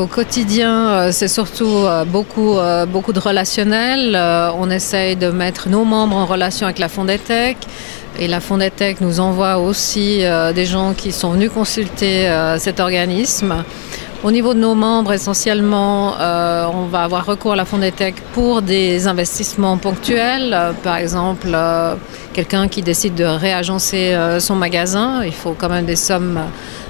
Au quotidien, c'est surtout beaucoup de relationnel. On essaye de mettre nos membres en relation avec la Fondetec. Et la Fondetec nous envoie aussi des gens qui sont venus consulter cet organisme. Au niveau de nos membres, essentiellement, on va avoir recours à la Fondetec pour des investissements ponctuels. Par exemple, quelqu'un qui décide de réagencer son magasin. Il faut quand même des sommes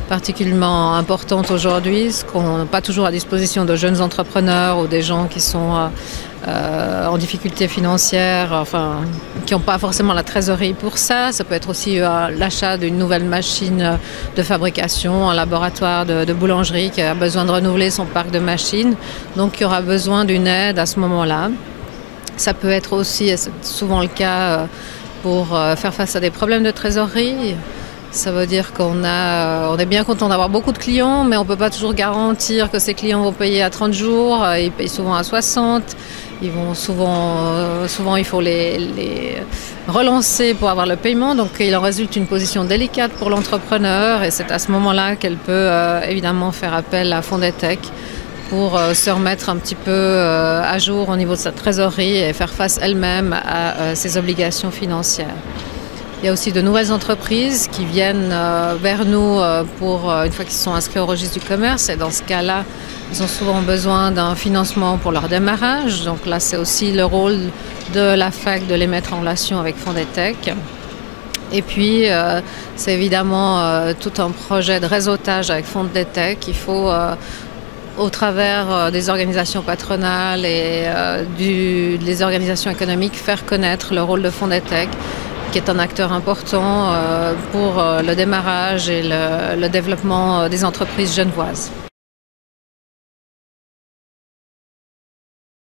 particulièrement importantes aujourd'hui, ce qu'on n'a pas toujours à disposition de jeunes entrepreneurs ou des gens qui sont en difficulté financière, enfin, qui n'ont pas forcément la trésorerie pour ça. Ça peut être aussi l'achat d'une nouvelle machine de fabrication, un laboratoire de boulangerie qui a besoin de renouveler son parc de machines, donc il y aura besoin d'une aide à ce moment-là. Ça peut être aussi, et c'est souvent le cas, pour faire face à des problèmes de trésorerie. Ça veut dire qu'on est bien content d'avoir beaucoup de clients, mais on ne peut pas toujours garantir que ces clients vont payer à 30 jours. Ils payent souvent à 60. Souvent, il faut les relancer pour avoir le paiement. Donc, il en résulte une position délicate pour l'entrepreneur. Et c'est à ce moment-là qu'elle peut évidemment faire appel à Fondetec pour se remettre un petit peu à jour au niveau de sa trésorerie et faire face elle-même à ses obligations financières. Il y a aussi de nouvelles entreprises qui viennent vers nous une fois qu'ils sont inscrits au registre du commerce. Et dans ce cas-là, ils ont souvent besoin d'un financement pour leur démarrage. Donc là, c'est aussi le rôle de la fac de les mettre en relation avec Fondetec. Et puis, c'est évidemment tout un projet de réseautage avec Fondetec. Il faut, au travers des organisations patronales et des organisations économiques, faire connaître le rôle de Fondetec, qui est un acteur important pour le démarrage et le développement des entreprises genevoises.